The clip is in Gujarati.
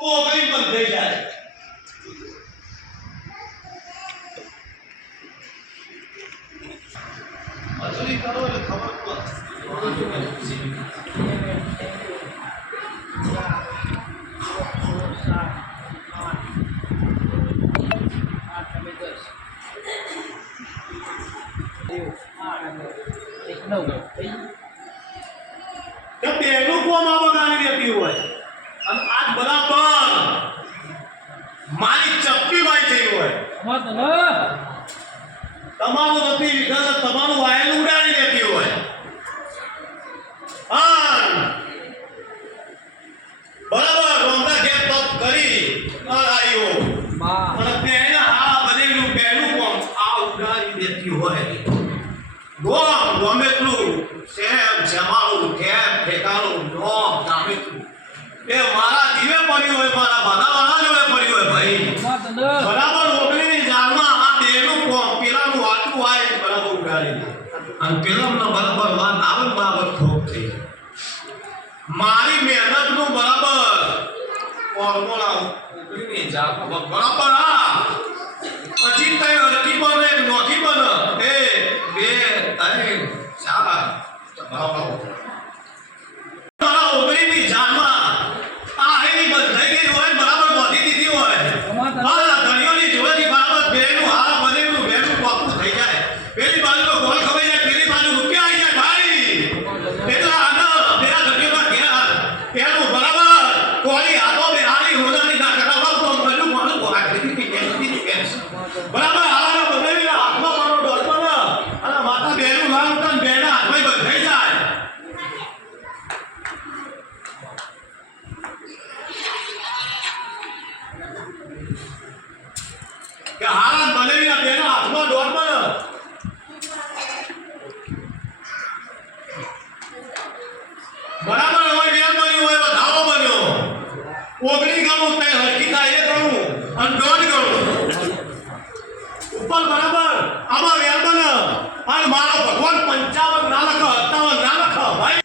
ઓગળી બંધ બેનું કોમ આ બગાડી દેતી હોય. અને આજ બરાબર મારી ચપ્પી વાઈ થઈ હોય. તમારું નથી વિઘા તમારું વાયલ ઉડાડી દેતી હોય. બરાબર રોંગા ગેપ તપ કરી આવ્યો અને તેને આ બનેલું બેનું કોમ આ ઉડાડી દેતી હોય. ગોમ ગોમેટલું સેમ જમાળું ઠેર ઠેકાણું નોમ ગામેટલું એ મારા દીવે પડ્યું હોય, મારા વાળા જોડે પડ્યું હોય, ભાઈ. બરાબર ઓગણીની જાળમાં આ બેનું કોમ, પેલાનું વાટું આવે બરાબર ઉગાડી. અને પેલાનો બરાબર વાત આવે બરાબર ઠોક થઈ મારી મહેનતનું બરાબર ફોર્મ્યુલા ઓગણીની જાળમાં. બરાબર આ. પછી અડકી બને એક નોખી બને એ બે ત્રણ ચાર બરાબર મારા ઓગણીની જાળમાં આ હેની બંધ થઈ ગઈ હોય બરાબર બાંધી દીધી હોય મારા ધણીઓની જોડેથી બરાબર બેનું હારા બનેલું બેનું પાકું થઈ જાય પેલી બાજુનો ગોળ ખવાઈ જાય પેલી બાજુ રૂપિયા આવી જાય ભાઈ પેલા આગળ પેલા ધણીઓના ઘેર પેલું બરાબર કોળી હાથો બે હારી હોદાની ના કરાવવા તો બધું મારું ગોળા ખરીદી પી જાય પીધી પેસ બરાબર હારા બનાવીને હાથમાં ને અને માતા બેનું લાવ ઉઠાને બેના હાથમાં બંધાઈ જાય. કે હારા બનાવીને બેના બરાબર, હોય બેન બન્યું, હોય વધાવો બન્યો. ઓગણી ગણું તે હરકી થાય એ ગણું અને દોઢ ગણું ઉપર બરાબર આમાં વેર બને અને મારો પંચાવન ના લખ સત્તાવન ના લખ ભાઈ